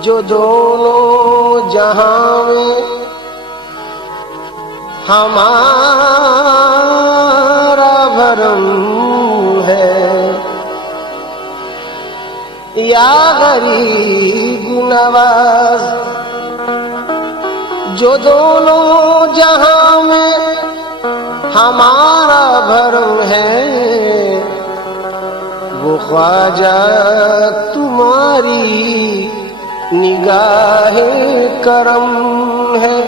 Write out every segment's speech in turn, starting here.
जो दोनों जहां में हमारा भरम है, या गरीब नवाज। जो दोनों जहां में हमारा भरम है, वो ख्वाजा तुम्हारी निगाहे करम है।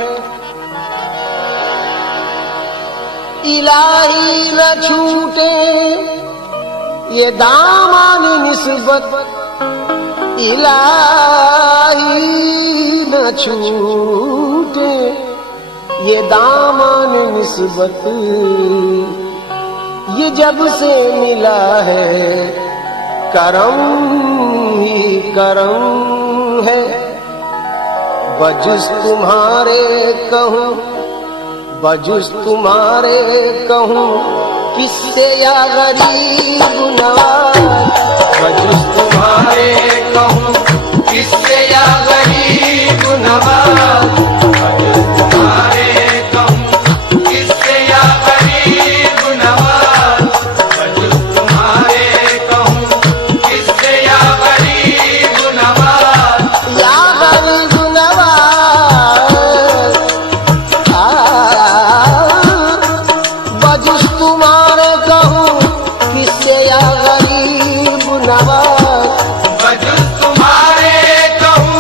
इलाही न छूटे ये दामन निस्बत, इलाही न छूटे ये दामन निस्बत। ये जब से मिला है करम ही करम है। बजुस तुम्हारे कहूँ, बजुस तुम्हारे कहूँ किससे या गरीब नवाज। बजुस तुम्हारे कहूँ किससे या गरीब नवाज। बजुस तुम्हारे कहूँ किससे या गरीब नवाज। बजुस तुम्हारे कहूँ किससे या गरीब नवाज। या गरीब नवाज, बजुस तुम्हारे कहूँ किससे या गरीब नवाज। बजुस तुम्हारे कहूँ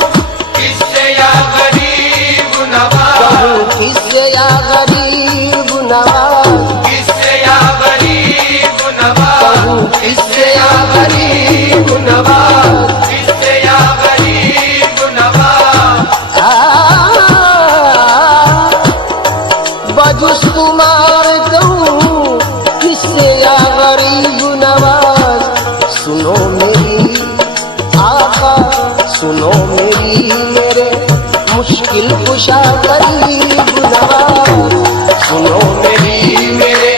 किससे या गरीब नवाज। कहूँ किससे या गरीब नवाज। किससे या गरीब नवाज। कहूँ किससे या गरीब नवाज। किससे या गरीब नवाज। बजुस तुम्हारे कहूँ किससे या गरीब नवाज। सुनो मेरी आका, सुनो मेरी मेरे मुश्किल कुशा गरीब नवाज। सुनो मेरी मेरे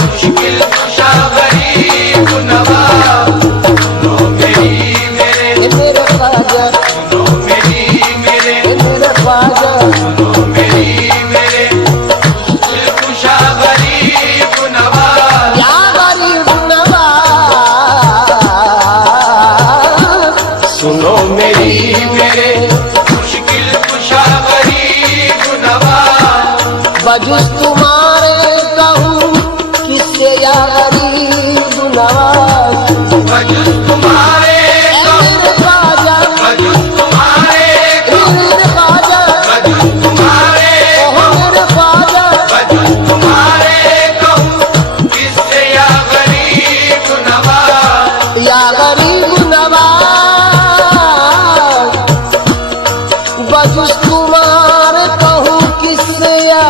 मुश्किल कुशा गरीब नवाज। सुनो मेरी मेरे, मेरे ख्वाजा, सुनो मेरी मेरे, मेरे ख्वाजा। सुनो मेरी मेरे मुश्किल कुशा गरीब नवाज। या गरीब नवाज, सुनो मेरी मेरे मुश्किल कुशा गरीब नवाज। बजुस तुम्हारे कहूँ किससे या गरीब नवाज। बजुस तुम्हारे मेरे ख्वाजा, बजुस तुम्हारे मेरे ख्वाजा, बजुस तुम्हारे ओहो मेरे ख्वाजा। बजुस तुम्हारे कहूँ किससे या गरीब नवाज। या गरीब नवाज, बजुस तुम्हारे कहूँ किससे या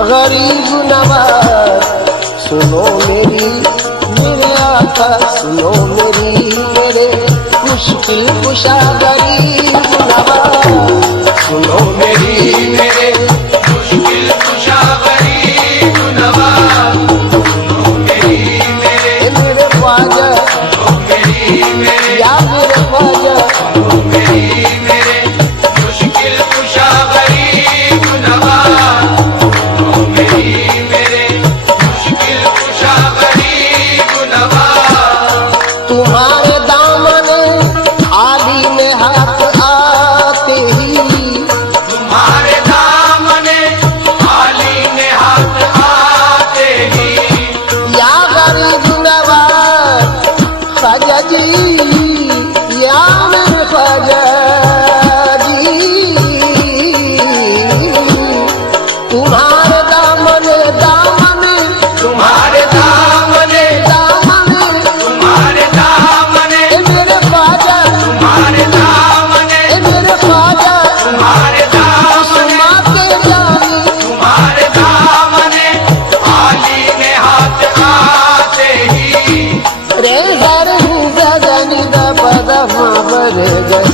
गरीब नवाज। सुनो मेरी मेरे आका, सुनो मेरी मेरे मुश्किल कुशा गरीब नवाज। सुनो मेरी मेरे मुश्किल कुशा गरीब नवाज। सुनो मेरी मेरे, मेरे ख्वाजा, सुनो मेरी मेरे, या मेरे ख्वाजा। सुनो मेरी मेरे मुश्किल कुशा गरीब नवाज। सुनो मेरी मेरे मुश्किल कुशा गरीब नवाज। तुम्हारे दामन आली में हाथ आ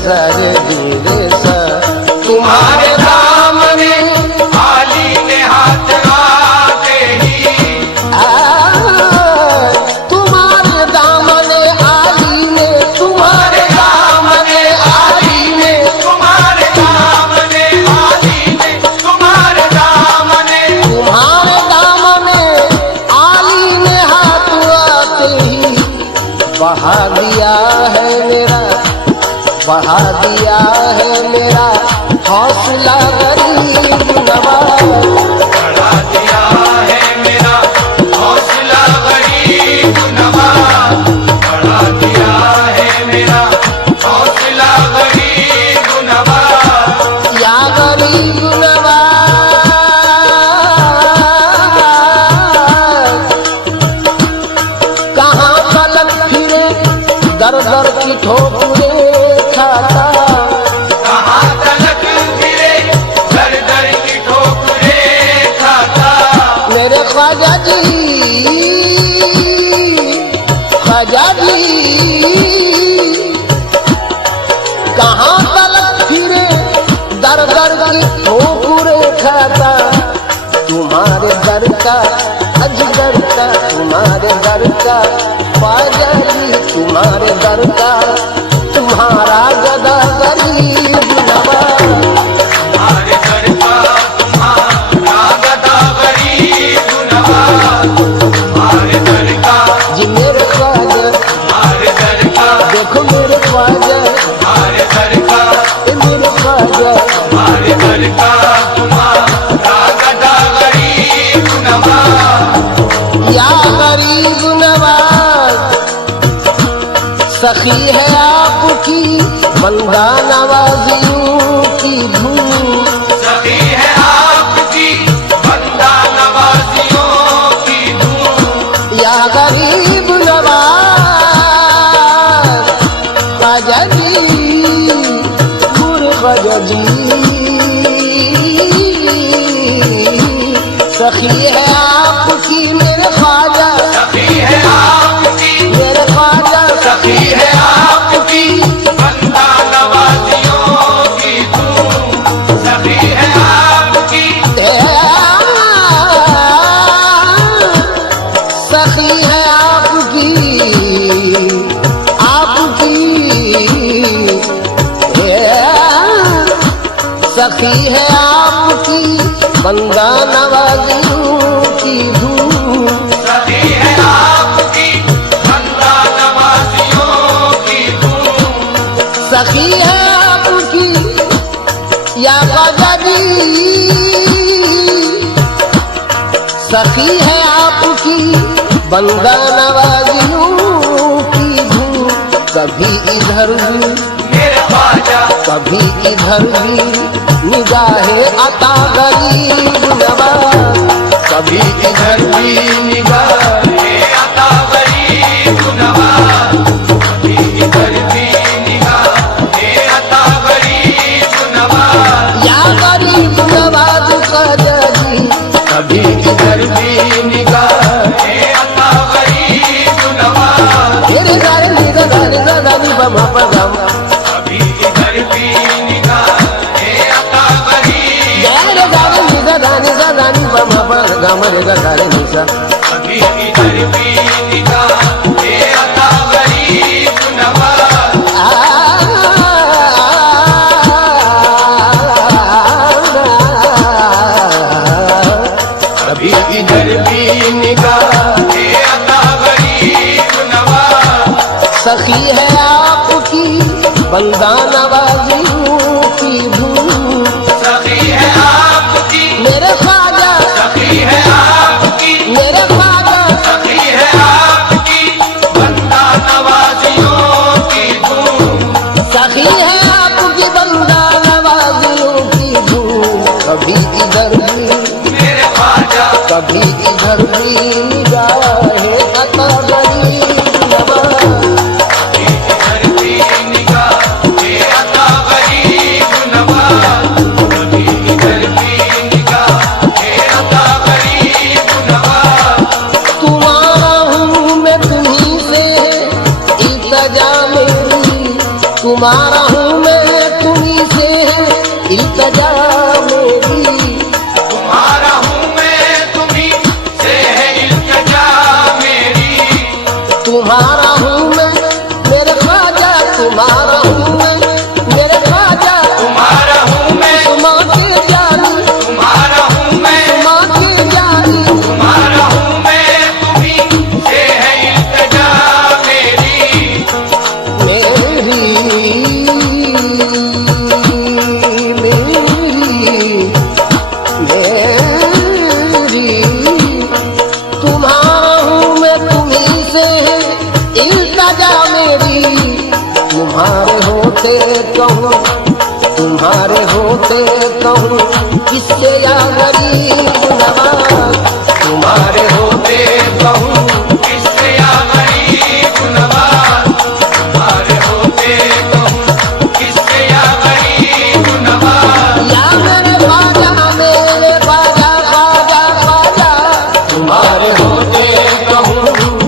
सरे धीरे सा तुम्हारे दामने आली ने हाथ आते ही, तुम्हारे दामने आली ने तुम्हारे दामने आली ने तुम्हारे दामने आली ने, तुम्हारे दामने, तुम्हारे दामने आली ने हाथ आते ही बहा दिया है मेरा, बढ़ा दिया है मेरा हौसला गरीब नवाज, बढ़ा दिया है मेरा हौसला गरीब नवाज, बढ़ा दिया है मेरा हौसला गरीब नवाज। या गरीब नवाज कहाँ पलक फिरे दर दर की ठोकरे खाता, कहाँ तलक फिरे दर दर की ठोकरे खाता, मेरे ख्वाजा जी, ख्वाजा जी कहाँ तलक फिरे दर दर की ठोकरे खाता, तुम्हारे दर का अजगर का, तुम्हारे दर का ख्वाजा जी, तुम्हारे दर का तुम्हारा गदा गरीब नवाज, हमारे घर का तुम्हारा गदा गरीब नवाज, हमारे घर का, जी मेरे ख्वाजा, हमारे घर का, देखो मेरे ख्वाजा, हमारे घर का, ए मेरे ख्वाजा, हमारे घर का तुम्हारा गदा गरीब नवाज। या गरीब नवाज सखी है आपकी बंदा नवाजियों की धूम, सखी है आपकी बंदा नवाजियों की धूम, या गरीब नवाज ख्वाजा जी, गुरु ख्वाजा जी सखी है आपकी मेरे ख्वाजा, सखी है आपकी, मेरे ख्वाजा सखी है आपकी बंदा नवाजियों की धूम, सखी है आपकी, सखी है आपकी, आपकी सखी है आपकी बंदा नवाजियों की धूम, सखी है आपकी बंदा नवाजियों की धूम, सखी है आपकी या ख्वाजा जी, सखी है आपकी बंदा नवाजियों की धूम, कभी इधर भी मेरे ख्वाजा, कभी इधर भी निगाहे अता गरीब नवाज, कभी इधर भी निगाहे अता गरीब नवाज, कभी इधर भी निगाहे अता गरीब नवाज, या गरीब नवाज ख्वाजा जी, कभी इधर भी निगाहे अता गरीब नवाज, मेरे गारे निगा गारे दानी बमा पगम, कभी इधर भी निगाहे अता गरीब, गारे गारे निगा दानी बमा पगम रे गारे निसा, कभी इधर भी निगाहे अता गरीब नवाज, कभी इधर भी निगाहे अता गरीब नवाज, सखी है आपकी बंदा नवाजियों की धूम, सखी है आपकी, मेरे ख्वाजा, सखी है आपकी, मेरे ख्वाजा सखी है आपकी बंदा नवाजियों की धूम, सखी है आपकी बंदा नवाजियों की धूम, कभी इधर भी मेरे ख्वाजा, कभी इधर भी निगाहे अता गरीब नवाज, कभी इधर भी निगाहे अता गरीब नवाज, कभी इधर भी निगाहे अता गरीब नवाज, तुम्हारा हूँ मैं तुम्हीं से इल्तिजा मेरी, तुम्हारा हूँ मैं होते कहूँ किससे या गरीब नवाज, तुम्हारे होते कहूँ किससे या गरीब नवाज, तुम्हारे होते कहूँ किससे या गरीब नवाज। या मेरे ख्वाजा ख्वाजा ख्वाजा, तुम्हारे होते कहूँ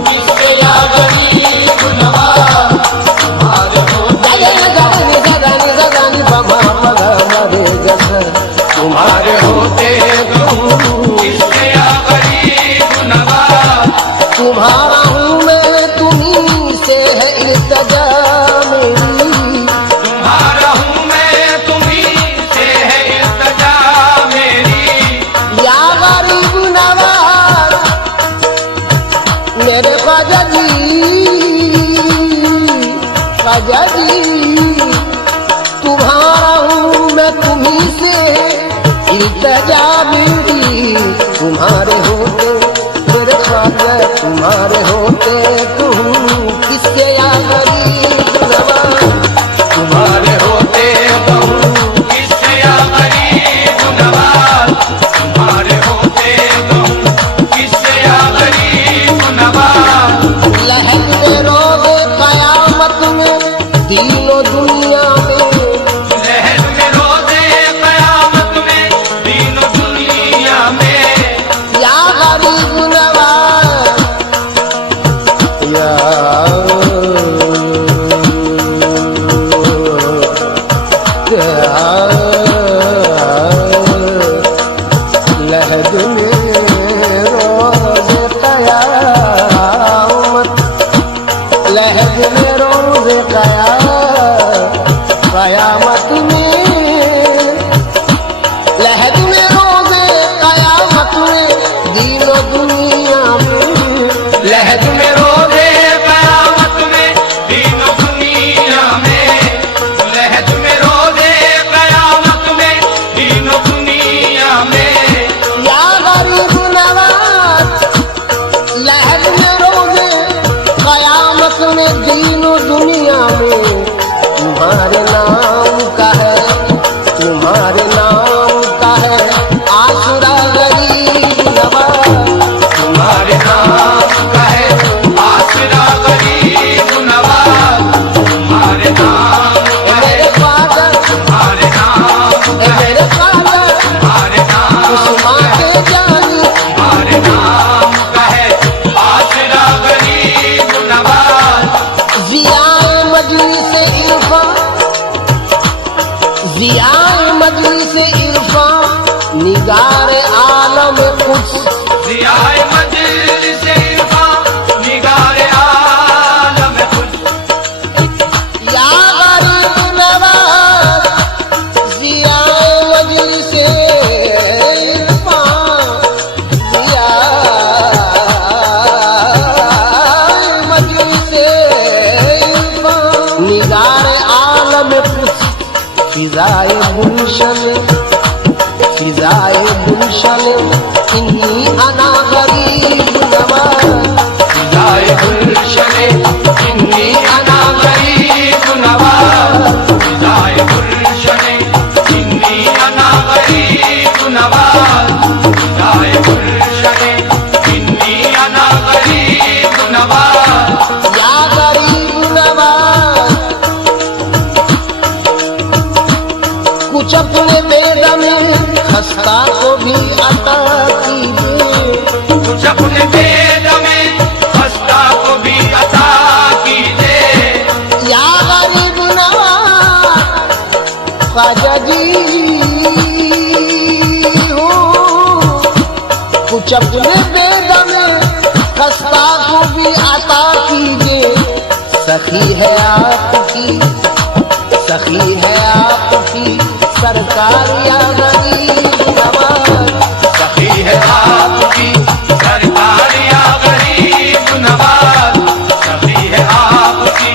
किससे या गरीब नवाज, तुम्हारे होते जगन बमा मरे जगन, तुम्हारे होते कहूँ किससे या गरीब नवाज। तुम्हारा हूँ मैं तुम्ही से है इल्तिजा मेरी, तुम्हारा हूँ मैं तुम्हीं से है इल्तिजा मेरी। या गरीब नवाज मेरे ख्वाजा जी, तुम्हारा हूँ मैं तुम्ही से इल्तिजा मेरी। तुम्हारे होते मेरे ख्वाजा, तुम्हारे होते तुम किससे या गरीब नवाज, तुम्हारे होते कहूँ किससे या गरीब नवाज, तुम्हारे होते कहूँ किससे या गरीब नवाज। लहर में रोज़े क़यामत में तीनों दुनिया में, लहर में रोज़े क़यामत में तीनों दुनिया में। या गरीब नवाज या लहद में रोज़े क़यामत, लहद में रोज़े क़यामत में, लहद में रोज़े क़यामत में दीनो दुनिया में। लहद में रोज़े क़यामत में तीनों दुनिया में। लहद में रोज़े क़यामत में तीनों दुनिया में। या गरीब नवाज लहद में रोज़े क़यामत में दीनो दुनिया में। तुम्हारे नाम का है, तुम्हारे नाम का है आसुरा गरीब नवाज, तुम्हारे नाम का है आसरा गरीब नवाज। तुम्हारे नाम का है, मेरे ख्वाजा तुम्हारे नाम का है, मेरे ख्वाजा तुम्हारे नाम उस्मा के जानी, तुम्हारे नाम का है आसरा गरीब नवाज। ज़ियाए मजलिस इरफान, ज़ियाए मजलिस इरफान, निगार आलम कुछ, ज़ियाए मजलिस इरफान, निगार आलम कुछ। या गरीब नवाज ज़ियाए मजलिस इरफान, ज़ियाए मजलिस इरफान, निगार आलम कुछ। फिज़ाए गुलशन, फिज़ाए गुलशन, इन्नी अना गरीब नवाज, फ़िज़ाए गुलशने इन्नी अना गरीब नवाज। फ़िज़ाए गुलशने इन्नी अना गरीब नवाज। फ़िज़ाए गुलशने इन्नी अना गरीब नवाज। या गरीब नवाज कुछ अपने बेड़ा में खस्ता को भी अता कीजिए, कुछ अपने बेद में खस्ता को भी अता कीजिए। या गरीब नवाज ख्वाजा जी हो, कुछ अपने बेड़ा में खस्ता को भी अता कीजिए। सखी है आपकी, सखी है आपकी सरकार या गरीब नवाज, सखी है आपकी सरकार या गरीब नवाज। सखी है आपकी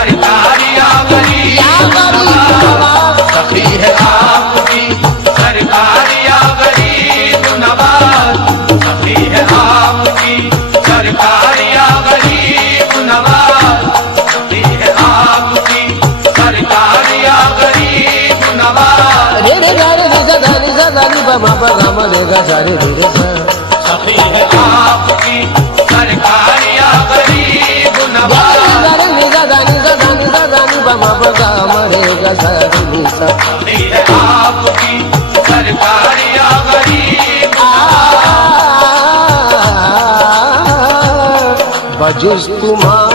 सरकार या गरीब नवाज। सखी है आपकी सरकार या गरीब नवाज। सखी है आपकी सरकार या गरीब नवाज। सखी है आपकी सरकार या गरीब नवाज। रे रे गजा रे रे रे सा। सखी है आपकी सरकार या गरीब नवाज सखी है आपकी सरकार या गरीब बजुस तुम्हारा